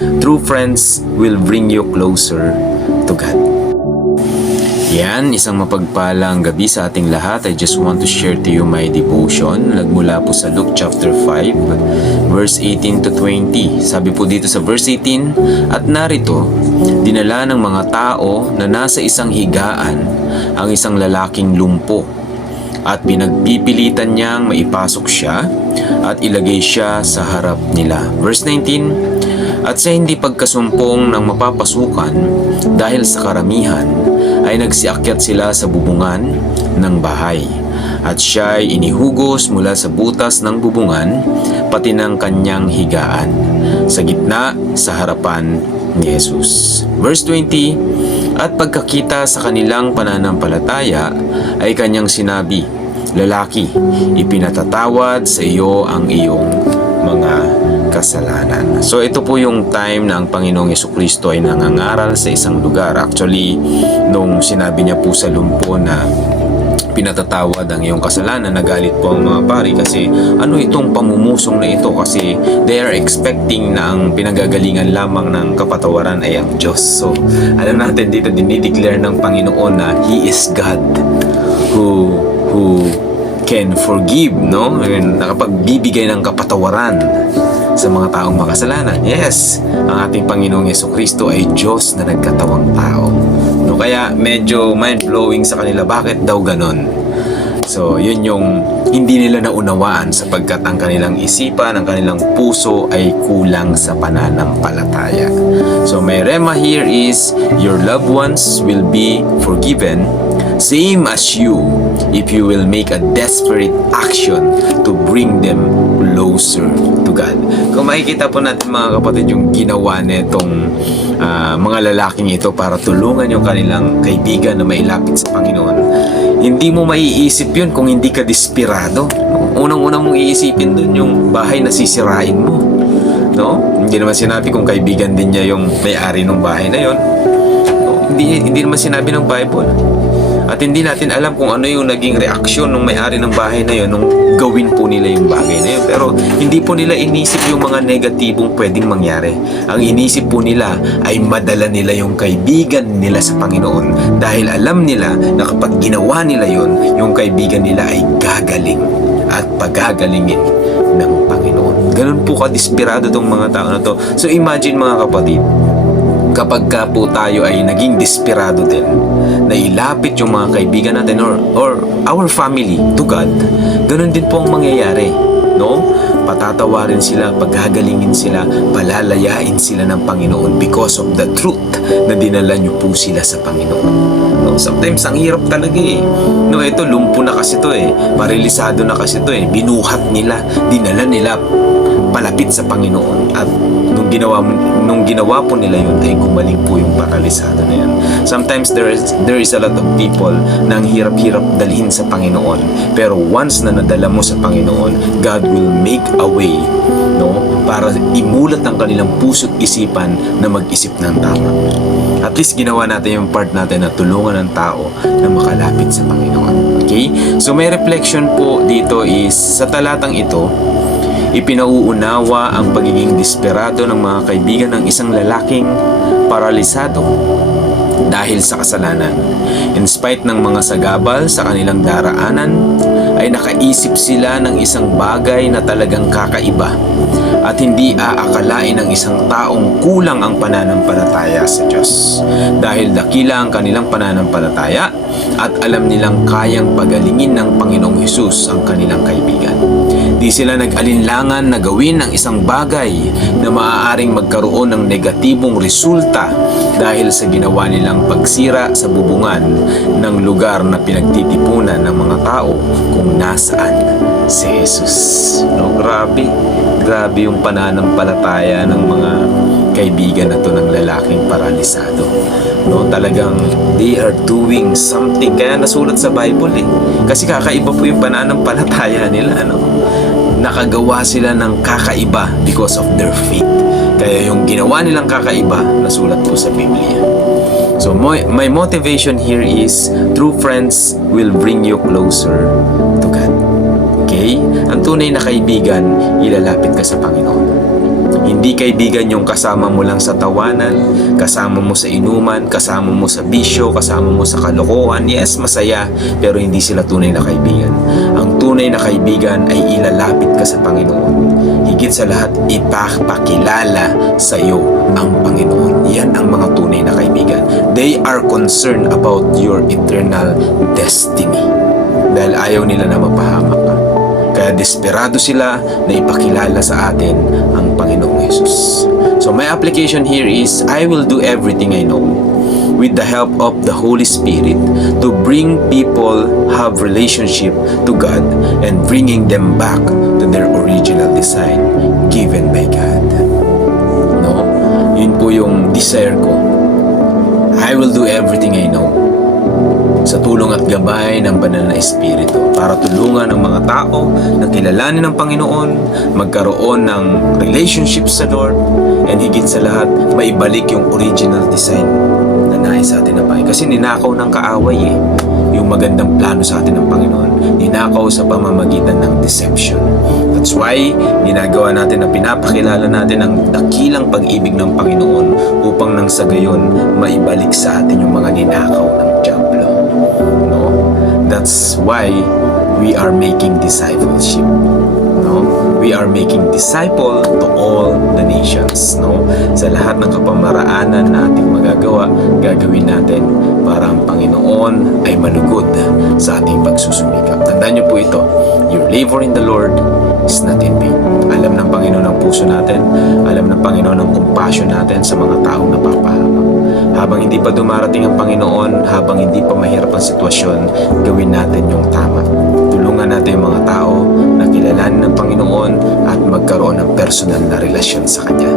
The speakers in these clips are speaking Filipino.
true friends will bring you closer to God. Yan, isang mapagpalang gabi sa ating lahat. I just want to share to you my devotion. Nagmula po sa Luke chapter 5, verse 18 to 20. Sabi po dito sa verse 18, "At narito, dinala ng mga tao na nasa isang higaan ang isang lalaking lumpo. At pinagpipilitan niyang maipasok siya at ilagay siya sa harap nila." Verse 19, "At sa hindi pagkasumpong ng mapapasukan dahil sa karamihan, ay nagsiakyat sila sa bubungan ng bahay. At siya'y inihugos mula sa butas ng bubungan, pati ng kanyang higaan, sa gitna sa harapan ni Jesus." Verse 20, "At pagkakita sa kanilang pananampalataya, ay kanyang sinabi, 'Lalaki, ipinatatawad sa iyo ang iyong mga kasalanan.'" So ito po yung time na ang Panginoong Jesucristo ay nangangaral sa isang lugar. Actually, nung sinabi niya po sa lumpo na pinatatawad ang iyong kasalanan, nagalit po ang mga pari kasi ano itong pamumusong na ito, kasi they are expecting na ang pinagagalingan lamang ng kapatawaran ay ang Diyos. So alam natin dito, dinideclare ng Panginoon na He is God who can forgive, no? Nakapagbibigay ng kapatawaran sa mga taong makasalanan. Yes, ang ating Panginoong Jesucristo ay Diyos na nagkatawang tao. No, kaya medyo mind-blowing sa kanila, bakit daw ganon? So, yun yung hindi nila naunawaan, sapagkat ang kanilang isipan, ang kanilang puso ay kulang sa pananampalataya. So, may rema here is, your loved ones will be forgiven, same as you, if you will make a desperate action to bring them closer to God. Kung makikita po natin mga kapatid yung ginawa nitong mga lalaking ito para tulungan yung kanilang kaibigan na mailapit sa Panginoon, hindi mo maiisip yun kung hindi ka desperado. Unang-unang mong iisipin dun yung bahay na sisirain mo, no? Hindi naman sinabi kung kaibigan din niya yung may-ari ng bahay na yun, no? Hindi naman sinabi ng Bible. At hindi natin alam kung ano yung naging reaksyon ng may-ari ng bahay na yun nung gawin po nila yung bagay na yun. Pero hindi po nila inisip yung mga negatibong pwedeng mangyari. Ang inisip po nila ay madala nila yung kaibigan nila sa Panginoon, dahil alam nila na kapag ginawa nila yun, yung kaibigan nila ay gagaling at pagagalingin ng Panginoon. Ganun po ka-desperado tong mga tao na to. So imagine mga kapatid, kapag ka po tayo ay naging desperado din na ilapit yung mga kaibigan natin or our family to God, ganun din po ang mangyayari, no? Patatawarin sila, paghagalingin sila, palalayain sila ng Panginoon because of the truth na dinala nyo po sila sa Panginoon. No? Sometimes ang hirap talaga eh. No, ito lumpo na kasi to eh, paralisado na kasi to eh, binuhat nila, dinala nila palapit sa Panginoon, at nung ginawa po nila yun ay gumaling po yung paralisado na yan. Sometimes there is a lot of people na ang hirap-hirap dalhin sa Panginoon, pero once na nadala mo sa Panginoon, God will make a way, no, para imulat ang kanilang puso't isipan na mag-isip ng tama. At least ginawa natin yung part natin na tulungan ng tao na makalapit sa Panginoon. Okay? So may reflection po dito is, sa talatang ito, ipinauunawa ang pagiging desperado ng mga kaibigan ng isang lalaking paralisado dahil sa kasalanan. In spite ng mga sagabal sa kanilang daraanan, ay nakaisip sila ng isang bagay na talagang kakaiba, at hindi aakalain ng isang taong kulang ang pananampalataya sa Diyos, dahil dakila ang kanilang pananampalataya at alam nilang kayang pagalingin ng Panginoong Hesus ang kanilang kaibigan. Di sila nag-alinlangan na gawin ang isang bagay na maaaring magkaroon ng negatibong resulta dahil sa ginawa nilang pagsira sa bubungan ng lugar na pinagtitipunan ng mga tao kung nasaan si Jesus. No, grabe yung pananampalataya ng mga kaibigan na to ng lalaking paralisado. No, talagang they are doing something. Kaya nasulat sa Bible eh. Kasi kakaiba po yung pananampalataya nila, no? Nakagawa sila ng kakaiba because of their faith. Kaya yung ginawa nilang kakaiba, nasulat po sa Biblia. So my motivation here is, true friends will bring you closer to God. Okay? Ang tunay na kaibigan, ilalapit ka sa Panginoon. Hindi kaibigan yung kasama mo lang sa tawanan, kasama mo sa inuman, kasama mo sa bisyo, kasama mo sa kalokohan. Yes, masaya, pero hindi sila tunay na kaibigan. Ang tunay na kaibigan ay ilalapit ka sa Panginoon. Higit sa lahat, ipapakilala sa iyo ang Panginoon. Yan ang mga tunay na kaibigan. They are concerned about your eternal destiny. Dahil ayaw nila na mapahamak ka. Kaya desperado sila na ipakilala sa atin ang Panginoong Yesus. So my application here is, I will do everything I know with the help of the Holy Spirit to bring people have relationship to God and bringing them back to their original design given by God. No? Yun po yung desire ko. I will do everything I know sa tulong at gabay ng banal na Espiritu para tulungan ang mga tao na kilalanin ng Panginoon, magkaroon ng relationship sa Lord, and higit sa lahat, maibalik yung original design na nais sa atin ng Panginoon. Kasi ninakaw ng kaaway yung magandang plano sa atin ng Panginoon. Ninakaw sa pamamagitan ng deception. That's why, ginagawa natin na pinapakilala natin ang dakilang pag-ibig ng Panginoon upang nang sa gayon, maibalik sa atin yung mga ninakaw ng Diablo. No? That's why we are making discipleship. No? We are making disciple to all the nations. No? Sa lahat ng kapamaraanan na ating magagawa, gagawin natin para ang Panginoon ay malugod sa ating pagsusumikap. Tandaan niyo po ito, your labor in the Lord is not in vain. Alam ng Panginoon ang puso natin, alam ng Panginoon ang compassion natin sa mga taong napapahamak. Habang hindi pa dumarating ang Panginoon, habang hindi pa mahirap ang sitwasyon, gawin natin yung tama. Tulungan natin yung mga tao na kilalanin ng Panginoon at magkaroon ng personal na relasyon sa Kanya.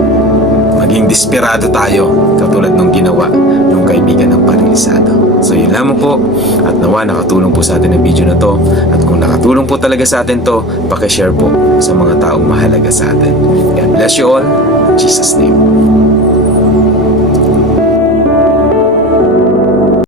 Maging desperado tayo, katulad nung ginawa ng kaibigan ng Paralisado. So yun lamang po, at nawa nakatulong po sa atin ang video na to. At kung nakatulong po talaga sa atin to, pakishare po sa mga taong mahalaga sa atin. God bless you all. In Jesus' name.